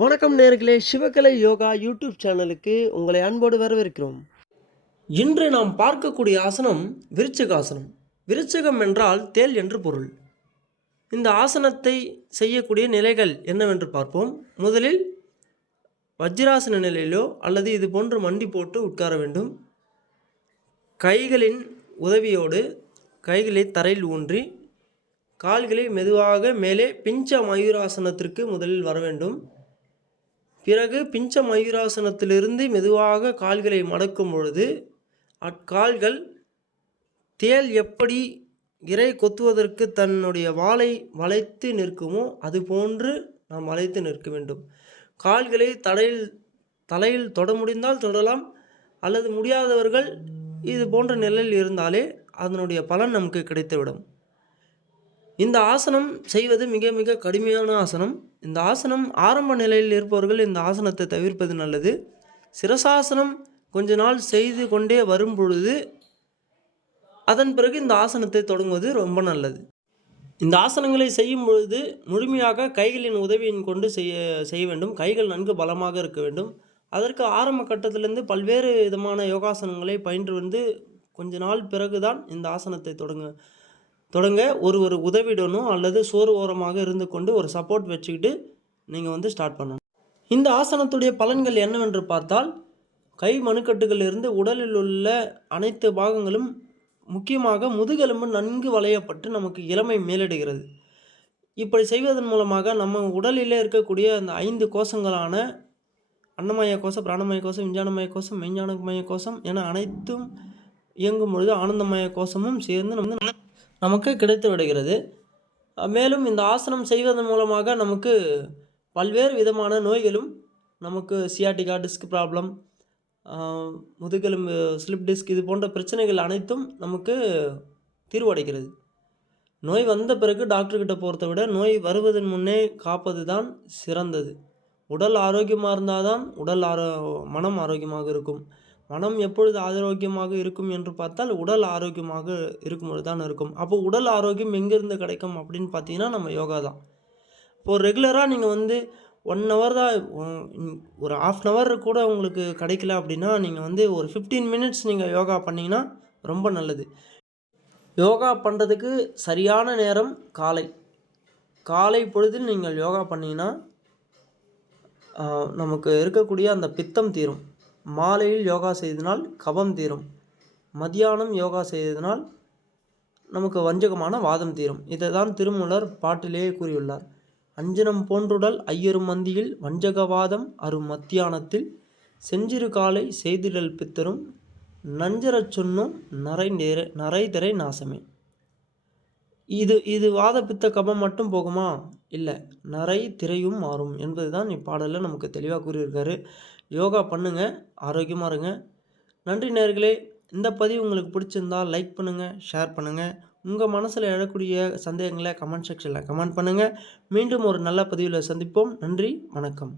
வணக்கம் நேர்களே சிவகலை யோகா யூடியூப் சேனலுக்கு உங்களை அன்போடு வரவேற்கிறோம். இன்று நாம் பார்க்கக்கூடிய ஆசனம் விருச்சகாசனம். விருச்சகம் என்றால் தேல் என்று பொருள். இந்த ஆசனத்தை செய்யக்கூடிய நிலைகள் என்னவென்று பார்ப்போம். முதலில் வஜ்ராசன நிலையிலோ அல்லது இது போன்று மண்டி போட்டு உட்கார வேண்டும். கைகளின் உதவியோடு கைகளை தரையில் ஊன்றி கால்களை மெதுவாக மேலே பிஞ்ச மயூராசனத்திற்கு முதலில் வர வேண்டும். பிறகு பிஞ்ச மயூராசனத்திலிருந்து மெதுவாக கால்களை மடக்கும் பொழுது அக்கால்கள் தேல் எப்படி இறை கொத்துவதற்கு தன்னுடைய வாளை வளைத்து நிற்குமோ அது போன்று நாம் வளைத்து நிற்க வேண்டும். கால்களை தடையில் தலையில் தொட முடிந்தால் தொடலாம் அல்லது முடியாதவர்கள் இது போன்ற நிலையில் இருந்தாலே அதனுடைய பலன் நமக்கு கிடைத்துவிடும். இந்த ஆசனம் செய்வது மிக மிக கடுமையான ஆசனம். இந்த ஆசனம் ஆரம்ப நிலையில் இருப்பவர்கள் இந்த ஆசனத்தை தவிர்ப்பது நல்லது. சிரசாசனம் கொஞ்ச நாள் செய்து கொண்டே வரும் பொழுது அதன் பிறகு இந்த ஆசனத்தை தொடங்குவது ரொம்ப நல்லது. இந்த ஆசனங்களை செய்யும் பொழுது முழுமையாக கைகளின் உதவியின் கொண்டு செய்ய செய்ய வேண்டும். கைகள் நன்கு பலமாக இருக்க வேண்டும். அதற்கு ஆரம்ப கட்டத்திலிருந்து பல்வேறு விதமான யோகாசனங்களை பயின்று வந்து கொஞ்ச நாள் பிறகுதான் இந்த ஆசனத்தை தொடங்க தொடங்க ஒரு ஒரு உதவிடணும் அல்லது சோறு ஓரமாக இருந்து கொண்டு ஒரு சப்போர்ட் வச்சுக்கிட்டு நீங்கள் வந்து ஸ்டார்ட் பண்ணணும். இந்த ஆசனத்துடைய பலன்கள் என்னவென்று பார்த்தால் கை மணுக்கட்டுகளிலிருந்து உடலில் உள்ள அனைத்து பாகங்களும் முக்கியமாக முதுகெலும்பு நன்கு வளையப்பட்டு நமக்கு இளமை மேலிடுகிறது. இப்படி செய்வதன் மூலமாக நம்ம உடலிலே இருக்கக்கூடிய அந்த ஐந்து கோஷங்களான அன்னமய கோஷம் பிராணமய கோஷம் விஞ்ஞானமய கோஷம் மெஞ்ஞானமய கோஷம் என அனைத்தும் இயங்கும் பொழுது ஆனந்தமய கோஷமும் சேர்ந்து நம்ம நமக்கு கிடைத்து விடுகிறது. மேலும் இந்த ஆசனம் செய்வதன் மூலமாக நமக்கு பல்வேறு விதமான நோய்களும் நமக்கு சியாட்டிகா டிஸ்க் ப்ராப்ளம் முதுகெலும்பு ஸ்லிப் டிஸ்க் இது போன்ற பிரச்சனைகள் அனைத்தும் நமக்கு தீர்வடைகிறது நோய் வந்த பிறகு டாக்டர்கிட்ட போகிறத விட நோய் வருவதன் முன்னே காப்பது தான் சிறந்தது. உடல் ஆரோக்கியமாக இருந்தால் தான் உடல் ஆரோ மனம் ஆரோக்கியமாக இருக்கும். மனம் எப்பொழுது ஆரோக்கியமாக இருக்கும் என்று பார்த்தால் உடல் ஆரோக்கியமாக இருக்கும்போது தான் இருக்கும். அப்போ உடல் ஆரோக்கியம் எங்கேருந்து கிடைக்கும் அப்படின்னு பார்த்தீங்கன்னா நம்ம யோகா தான். இப்போது ரெகுலராக நீங்கள் வந்து ஒன் ஹவர் தான் ஒரு ஆஃப் அன் ஹவர் கூட உங்களுக்கு கிடைக்கல அப்படின்னா நீங்கள் வந்து ஒரு ஃபிஃப்டீன் மினிட்ஸ் நீங்கள் யோகா பண்ணிங்கன்னா ரொம்ப நல்லது. யோகா பண்ணுறதுக்கு சரியான நேரம் காலை. காலை பொழுதில் நீங்கள் யோகா பண்ணிங்கன்னா நமக்கு இருக்கக்கூடிய அந்த பித்தம் தீரும். மாலையில் யோகா செய்தனால் கபம் தீரும். மதியானம் யோகா செய்ததனால் நமக்கு வஞ்சகமான வாதம் தீரும். இதை தான் திருமூலர் பாட்டிலேயே கூறியுள்ளார். அஞ்சனம் போன்றுடல் ஐயரும் மந்தியில் வஞ்சகவாதம் அரும் மத்தியானத்தில் செஞ்சிறு காலை செய்திடல் பித்தரும் நஞ்சரச் சொன்னும் நரை நேர நரைதிரை நாசமே. இது இது வாத பித்த கபம் மட்டும் போகுமா? இல்லை. நரை திரையும் மாறும் என்பது தான் இப்பாடலில் நமக்கு தெளிவாக கூறியிருக்காரு. யோகா பண்ணுங்கள் ஆரோக்கியமாக இருங்க. நன்றி நேர்களே. இந்த பதிவு உங்களுக்கு பிடிச்சிருந்தால் லைக் பண்ணுங்கள் ஷேர் பண்ணுங்கள் உங்கள் மனசில் எழக்கூடிய சந்தேகங்களை கமெண்ட் செக்ஷனில் கமெண்ட் பண்ணுங்கள் மீண்டும் ஒரு நல்ல பதிவில் சந்திப்போம். நன்றி வணக்கம்.